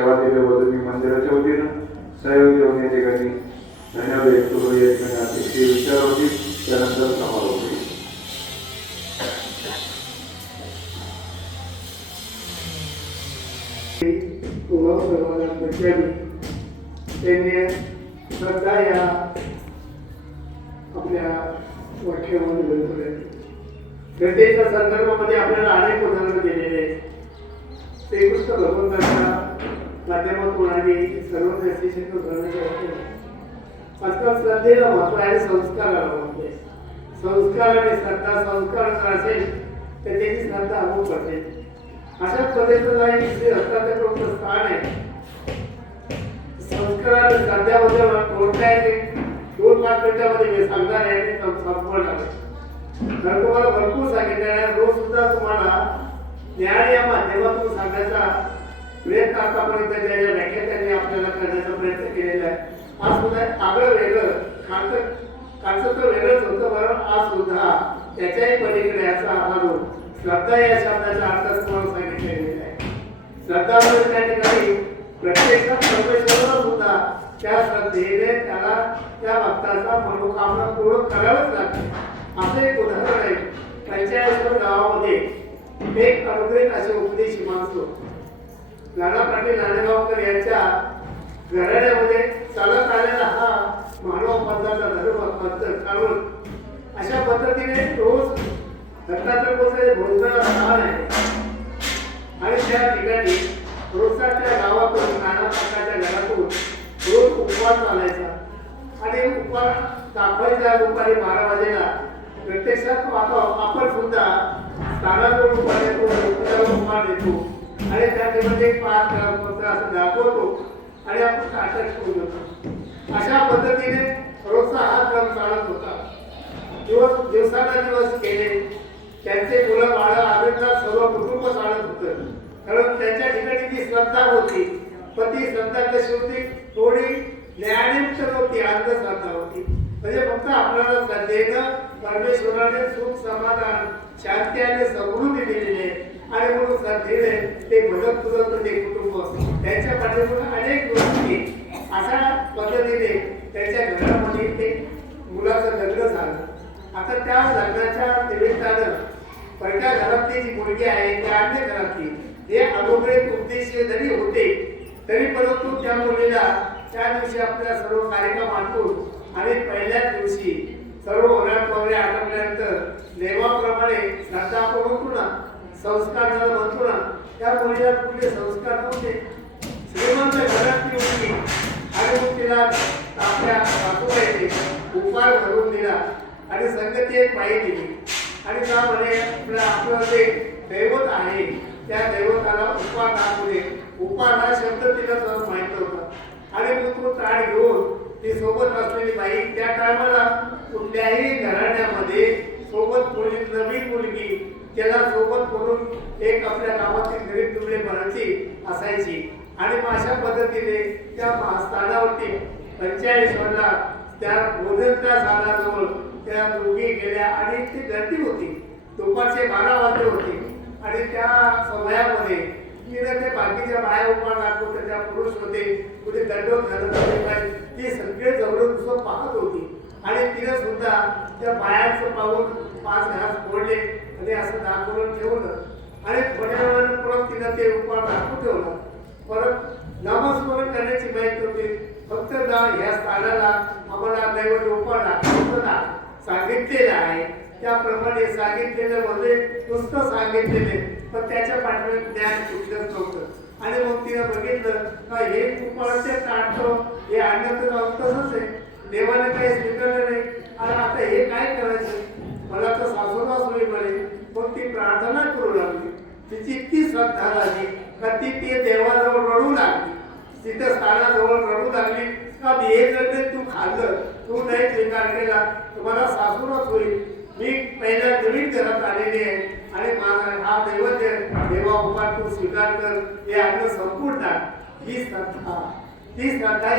सेवा दिल्या बद्दल मी मंदिराच्या वतीनं सहयोग देऊन या ठिकाणी धन्यवाद व्यक्त करू. या ठिकाणी अतिशय विचार होती, त्यानंतर समारोप होईल. त्यांनी श्रद्धा या आपल्या वाक्यामध्ये बोलतोय. श्रद्धेच्या संदर्भामध्ये आपल्याला अनेक उदाहरणं दिलेले आहेत. श्रीकृष्ण भगवंताच्या माध्यमातून आणि सर्व व्यक्तीशी आजकाल श्रद्धेला महत्व आहे, संस्काराला महत्व आहे. संस्कार आणि श्रद्धा, संस्कार जर असेल तर त्याची श्रद्धा अमुक पडते. अशा पद्धतीचा एक श्री दत्तात्रयाचं स्थान आहे. संस्कार आणि श्रद्धाबद्दल कोणत्या 2-5 मिनिटामध्ये मी सांगणार आहे आणि संपूर्ण आहे. तर तुम्हाला भरपूर सांगितलं आहे. रोज सुद्धा तुम्हाला ज्ञान या माध्यमातून सांगण्याचा प्रयत्न आतापर्यंत ज्या व्याख्यात्यांनी आपल्याला करण्याचा प्रयत्न केलेला आहे. आज सुद्धा आगळं वेगळं कालचं तर वेगळंच होतं, बरं आज सुद्धा त्याच्याही पलीकडे याचा आवाज श्रद्धा या शब्दाचा अर्थ तुम्हाला सांगितलेला आहे. श्रद्धा म्हणजे त्या ठिकाणी प्रत्यक्षात परमेश्वराला सुद्धा त्या श्रद्धेने त्याला त्या भक्ताचा मनोकामना पूर्ण करावंच लागते. असं एक उदाहरण आहे. पंचायत गावामध्ये एक अनुग्रहित असे उपदेशी माणसं नाना पाटील नाणेगावकर यांच्या घराण्यामध्ये चालत आलेला हा मानव पंथाचा धर्म पंथ काढून अशा पद्धतीने रोज दत्तात्रय भोजनाला स्थान आहे आणि त्या ठिकाणी रोजच्या त्या गावातून नाना प्रकारच्या घरातून रोज उपवास चालायचा आणि उपवास दाखवायचा. दुपारी 12 वाजेला प्रत्यक्षात आपण सुद्धा स्थानातून उपवास येतो, उपवास देतो आणि त्या ठिकाणी 5 पत्र असं दाखवतो आणि आपण ताटच करून देतो. अशा पद्धतीने रोजचा हा क्रम चालत होता. दिवसाला दिवस गेले. त्यांचे मुलं बाळं आनंदात सर्व कुटुंब चालत होतं. कारण त्यांच्या ठिकाणी ती श्रद्धा होती. पण ती श्रद्धा कशी होती? थोडी ज्ञानयुक्त नव्हती, अंधश्रद्धा होती. म्हणजे फक्त आपल्याला श्रद्धेनं परमेश्वराने सुख, समाधान, शांती आणि समृद्धी दिलेली आहे आणि म्हणून श्रद्धेने ते भजत तुझं ते कुटुंब त्यांच्या पाठीमागे अनेक गोष्टी अशा पद्धतीने त्यांच्या घरामध्ये ते मुलाचं लग्न झालं. आता त्या लग्नाच्या निमित्तानं पहिल्या घरातली जी मुलगी आहे त्या अन्य घरातली हे अनुग्रहित उद्देश जरी होते तरी परंतु त्या मुलीला त्या दिवशी आपल्या सर्व कार्यक्रम आटून आणि पहिल्याच दिवशी सर्व होण्यात वगैरे आटवल्यानंतर देवाप्रमाणे श्रद्धा करून ना संस्कार झाला म्हणतो ना, त्या मुलीला कुठले संस्कार नव्हते. श्रीमंत घरातली मुलगी आणि मग तिला आपल्या सासूबाईने उपाय भरून दिला आणि संगती एक बाई दिली आणि त्यामध्ये आपलं जे दैवत आहे त्या दैवताला उपार दाखवले. उपार हा शब्द तिला जर माहित होता आणि मग तो ताट घेऊन ती सोबत असलेली बाई त्या टायमाला कुठल्याही घराण्यामध्ये सोबत नवीन मुलगी त्याला सोबत करून एक आपल्या गावातील गरीब दुबळे बनायची असायची आणि अशा पद्धतीने त्या स्थानावरती 45 त्या भोजनच्या स्थानाजवळ त्या दोघी गेल्या आणि ती गर्दी होती. दुपारचे 12 वाजले होते आणि त्या समयामध्ये तिने ते बाकीच्या बाया उभा दाखवत त्या पुरुष होते, कुठे दंडवत घालत होते, ती सगळे जवळून दुसरं पाहत होती आणि तिने सुद्धा त्या बायांचं पाहून 5 घास फोडले आणि असं दाखवून ठेवलं आणि थोड्या वेळानं परत तिनं ते उपाय दाखवून ठेवलं. परत नामस्मरण करण्याची माहिती होती. फक्त ह्या स्थानाला आम्हाला दैवत उपाय दाखवताना सांगितलेलं आहे त्याप्रमाणे सांगितलेलं म्हणजे नुसतं सांगितलेले पण त्याच्या पाठीमागे ज्ञान कुठलंच नव्हतं. आणि मग तिनं बघितलं का हे उपाळाचे टाळतं हे आणण्याचं नाव तसंच आहे. देवाने काही स्वीकारलं नाही आणि आता हे काय करायचं, मला तर सासूबास होई म्हणे. मग ती प्रार्थना करू लागली. तिची इतकी श्रद्धा झाली का ती देवाजवळ रडू लागली. तिथं स्थानाजवळ रडू लागली का हे जर तू खाल्लं, तू नाही स्वीकार केला तर मला सासूबास होईल. मी पहिल्या नवीन घरात आलेली आहे आणि माझा हा दैवत देवा उपाय तू स्वीकार कर, हे अन्न संपूर्ण टाक. ही श्रद्धा